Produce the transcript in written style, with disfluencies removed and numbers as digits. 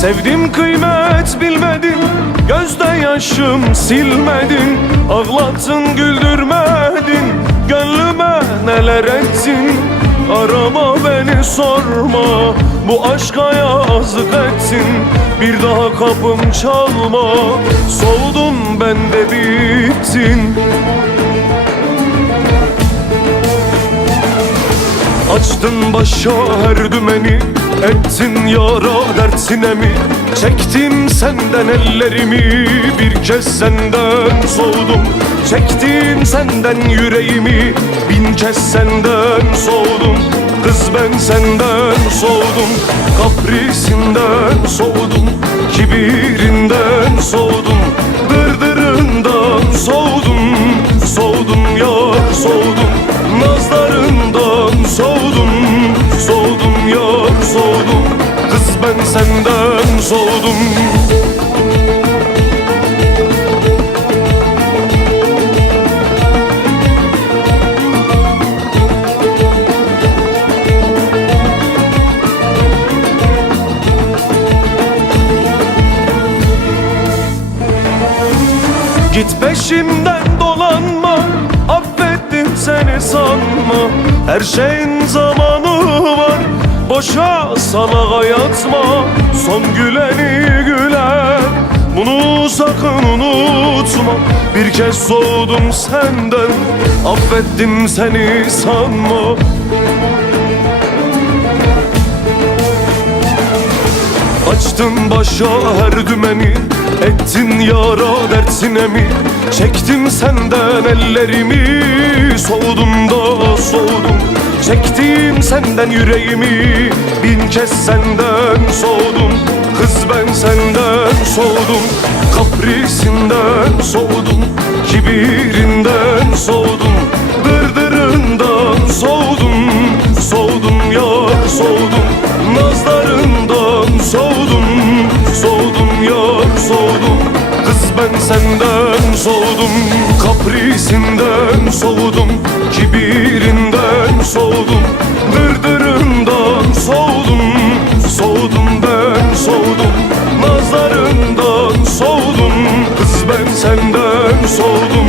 Sevdim kıymet bilmedin, gözde yaşım silmedin. Ağlattın güldürmedin, gönlüme neler ettin. Arama beni sorma, bu aşka yazık ettin. Bir daha kapım çalma, soğudun bende bittin. Açtın başa her dümeni, ettin yara dert sinemi. Çektim senden ellerimi, bir kez senden soğudum. Çektim senden yüreğimi, bin kez senden soğudum. Kız ben senden soğudum, kaprisinden soğudum. Kibirinden soğudum, dırdırından soğudum. Soğudum yar soğudum, nazlarından soğudum. Soğudum yar soğudum, kız ben senden soğudum. Git peşimden dolanma, affettim seni sanma. Her şeyin zamanı var, boşa salak yatma. Son güleni güler, bunu sakın unutma. Bir kez soğudum senden, affettim seni sanma. Açtın başa her dümeni, ettin yara dert sinemi. Çektim senden ellerimi, soğudum da soğudum. Çektim senden yüreğimi, bin kez senden soğudum. Kız ben senden soğudum, kaprisinden soğudum. Kibirinden soğudum, dırdırından soğudum. Soğudum yar soğudum, nazlarından soğudum. Soğudum yar soğudum, kız ben senden soğudum. Kaprisinden soğudum, kibirinden soğudum. Dırdırından soğudum. Soğudum ben soğudum, nazlarından soğudum. Kız ben senden soğudum.